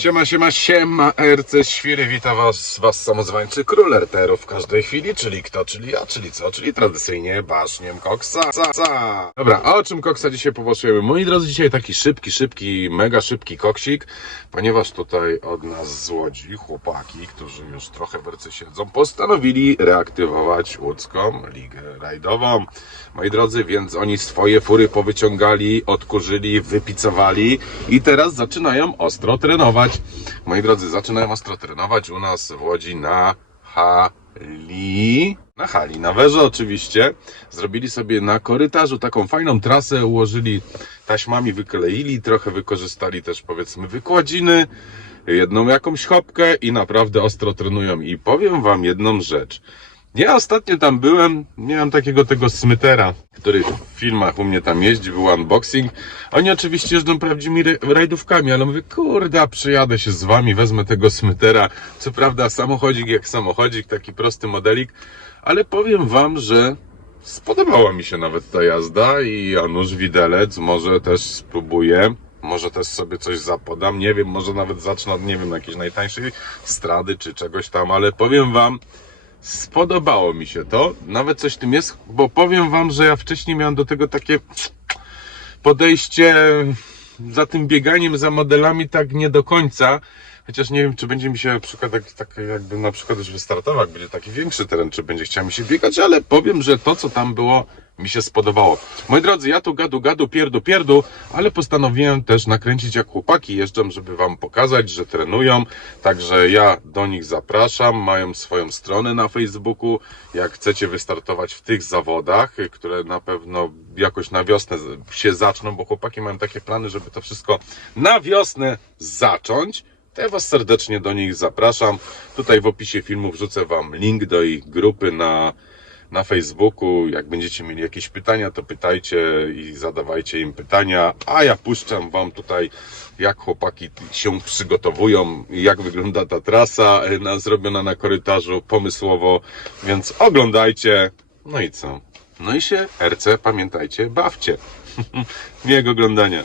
Siema, siema, siema, RC Świry, witam was, was samozwańczy król RTR-ów w każdej chwili, czyli kto, czyli ja, czyli co, czyli tradycyjnie baszniem koksa, ca, ca. Dobra, a o czym koksa dzisiaj powołujemy? Moi drodzy, dzisiaj taki szybki, szybki, mega szybki koksik, ponieważ tutaj od nas z Łodzi chłopaki, którzy już trochę w RC siedzą, postanowili reaktywować łódzką ligę rajdową. Moi drodzy, więc oni swoje fury powyciągali, odkurzyli, wypicowali i teraz zaczynają ostro trenować. Moi drodzy, zaczynają ostro trenować u nas w Łodzi na hali. Na hali, na werze oczywiście. Zrobili sobie na korytarzu taką fajną trasę, ułożyli taśmami, wykleili, trochę wykorzystali też powiedzmy wykładziny, jedną jakąś chopkę i naprawdę ostro trenują. I powiem wam jedną rzecz. Ja ostatnio tam byłem, miałem takiego tego smytera, który w filmach u mnie tam jeździ, był unboxing. Oni oczywiście jeżdżą prawdziwymi ra- rajdówkami, ale mówię, kurde, przyjadę się z wami, wezmę tego smytera. Co prawda samochodzik jak samochodzik, taki prosty modelik, ale powiem wam, że spodobała mi się nawet ta jazda i Janusz Widelec może też spróbuję. Może też sobie coś zapodam, nie wiem, może nawet zacznę od, nie wiem, jakiejś najtańszej strady czy czegoś tam, ale powiem wam, Spodobało mi się to, nawet coś w tym jest, bo powiem wam, że ja wcześniej miałem do tego takie podejście za tym bieganiem za modelami tak nie do końca. Chociaż nie wiem, czy będzie mi się na przykład, jak, tak jakby na przykład już wystartował, jak będzie taki większy teren, czy będzie chciał mi się biegać, ale powiem, że to, co tam było, mi się spodobało. Moi drodzy, ja tu gadu, gadu, pierdu, pierdu, ale postanowiłem też nakręcić jak chłopaki jeżdżą, żeby wam pokazać, że trenują. Także ja do nich zapraszam, mają swoją stronę na Facebooku. Jak chcecie wystartować w tych zawodach, które na pewno jakoś na wiosnę się zaczną, bo chłopaki mają takie plany, żeby to wszystko na wiosnę zacząć. To ja Was serdecznie do nich zapraszam. Tutaj w opisie filmu wrzucę Wam link do ich grupy na, na Facebooku. Jak będziecie mieli jakieś pytania, to pytajcie i zadawajcie im pytania. A ja puszczam Wam tutaj, jak chłopaki się przygotowują, jak wygląda ta trasa e, na, zrobiona na korytarzu pomysłowo. Więc oglądajcie. No i co? No i się RC, pamiętajcie, bawcie. Miłego oglądania.